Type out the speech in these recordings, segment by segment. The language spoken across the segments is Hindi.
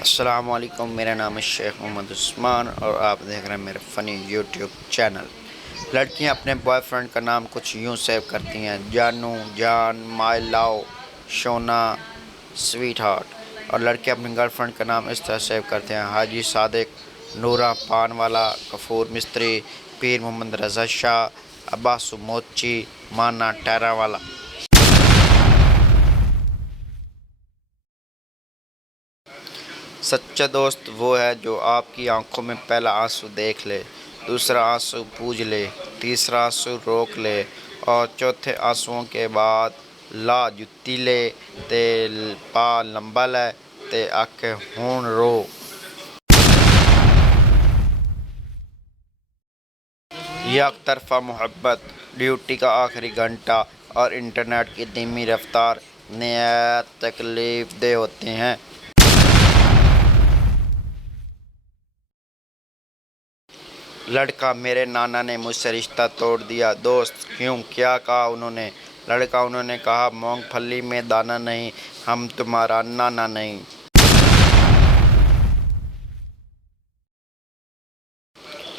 अस्सलामुअलैकुम, मेरा नाम है शेख मोहम्मद उस्मान और आप देख रहे हैं मेरा फ़नी यूट्यूब चैनल। लड़कियां अपने बॉयफ्रेंड का नाम कुछ यूँ सेव करती हैं: जानू, जान, माय लव, सोना, स्वीट हार्ट। और लड़के अपने गर्लफ्रेंड का नाम इस तरह सेव करते हैं: हाजी सादिक, नूरा पान वाला, गफूर मिस्त्री, पीर मोहम्मद रज़ा शाह, अब्बास मोची, माना टैरा वाला। सच्चा दोस्त वो है जो आपकी आंखों में पहला आंसू देख ले, दूसरा आंसू पूछ ले, तीसरा आंसू रोक ले और चौथे आंसुओं के बाद ला जुत्ती ले ते पा लंबा ले ते आखे हुण रो। एक तरफा मोहब्बत, ड्यूटी का आखिरी घंटा और इंटरनेट की धीमी रफ्तार नहायत तकलीफ दे होते हैं। लड़का: मेरे नाना ने मुझसे रिश्ता तोड़ दिया। दोस्त: क्यों, क्या कहा उन्होंने? लड़का: उन्होंने कहा, मूंगफली में दाना नहीं, हम तुम्हारा नाना नहीं।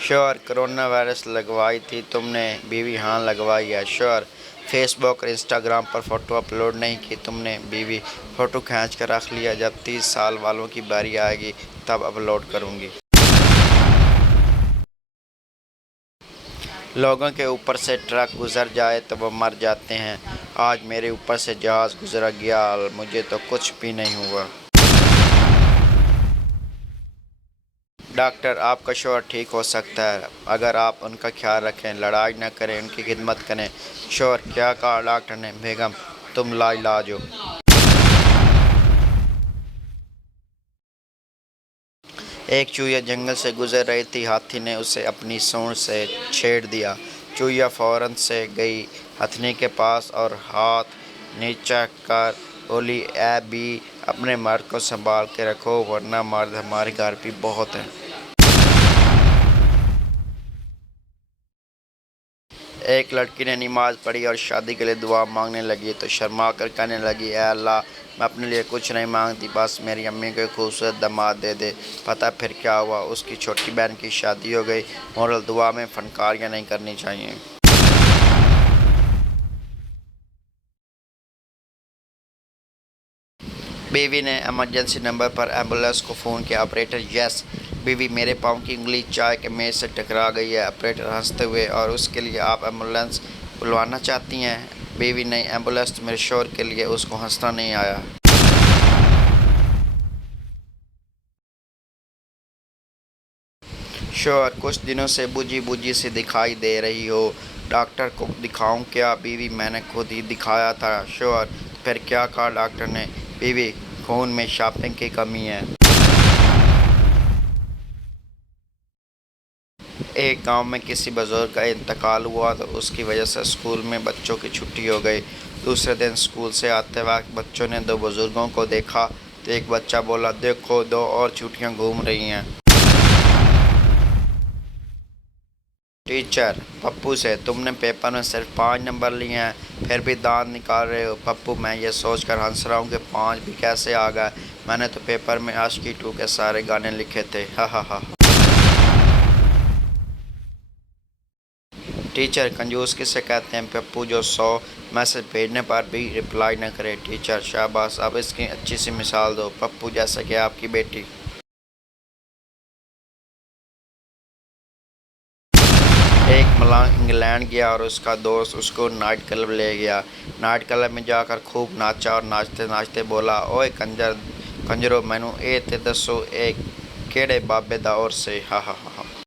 श्योर, कोरोना वायरस लगवाई थी तुमने? बीवी: हाँ लगवाई है। श्योर, फेसबुक और इंस्टाग्राम पर फ़ोटो अपलोड नहीं की तुमने? बीवी: फ़ोटो खींच कर रख लिया, जब 30 साल वालों की बारी आएगी तब अपलोड करूँगी। लोगों के ऊपर से ट्रक गुजर जाए तो वो मर जाते हैं। आज मेरे ऊपर से जहाज़ गुजर गया, मुझे तो कुछ भी नहीं हुआ। डॉक्टर: आपका शौहर ठीक हो सकता है अगर आप उनका ख्याल रखें, लड़ाई न करें, उनकी खिदमत करें। शौहर: क्या कहा डॉक्टर ने? बेगम: तुम लाइलाज हो। एक चूहिया जंगल से गुजर रही थी, हाथी ने उसे अपनी सूंड से छेड़ दिया। चूहिया फौरन से गई हथनी के पास और हाथ नीचा कर बोली, ए बी, अपने मर्द को संभाल के रखो वरना मर्द हमारे घर भी बहुत हैं। एक लड़की ने नमाज़ पढ़ी और शादी के लिए दुआ मांगने लगी तो शर्मा कर कहने लगी, ए अल्लाह, मैं अपने लिए कुछ नहीं मांगती, बस मेरी अम्मी को एक खूबसूरत दामाद दे दे। पता फिर क्या हुआ? उसकी छोटी बहन की शादी हो गई। मोरल: दुआ में फनकारियाँ नहीं करनी चाहिए। बीवी ने इमरजेंसी नंबर पर एम्बुलेंस को फ़ोन किया। Operator: yes. बीवी: मेरे पाँव की उंगली चाय के मेज़ से टकरा गई है। ऑपरेटर हंसते हुए: और उसके लिए आप एम्बुलेंस बुलवाना चाहती हैं? बीवी: नहीं, एम्बुलेंस तो मेरे शौहर के लिए, उसको हंसना नहीं आया। शौहर: कुछ दिनों से बुझी बुझी सी दिखाई दे रही हो, डॉक्टर को दिखाऊं क्या? बीवी: मैंने खुद ही दिखाया था। शौहर: फिर क्या कहा डॉक्टर ने? बीवी: खून में शॉपिंग की कमी है। एक गांव में किसी बुजुर्ग का इंतकाल हुआ तो उसकी वजह से स्कूल में बच्चों की छुट्टी हो गई। दूसरे दिन स्कूल से आते वक्त बच्चों ने दो बुजुर्गों को देखा तो एक बच्चा बोला, देखो, दो और छुट्टियां घूम रही हैं। टीचर पप्पू से, तुमने पेपर में सिर्फ 5 नंबर लिए हैं फिर भी दांत निकाल रहे हो। पप्पू: मैं ये सोचकर हंस रहा हूँ कि 5 भी कैसे आ गए, मैंने तो पेपर में आशिकी 2 के सारे गाने लिखे थे, हा हा हा। टीचर कंजूस किसे कहते हैं? पप्पू: जो 100 मैसेज भेजने पर भी रिप्लाई न करे। टीचर: शाबाश, अब इसकी अच्छी सी मिसाल दो। पप्पू: जैसा कि आपकी बेटी। एक मलांग इंग्लैंड गया और उसका दोस्त उसको नाइट क्लब ले गया। नाइट क्लब में जाकर खूब नाचा और नाचते नाचते बोला, ओए कंजरो, मैनू ए ते दसो ए केड़े बाबे दा और से, हा हा हा।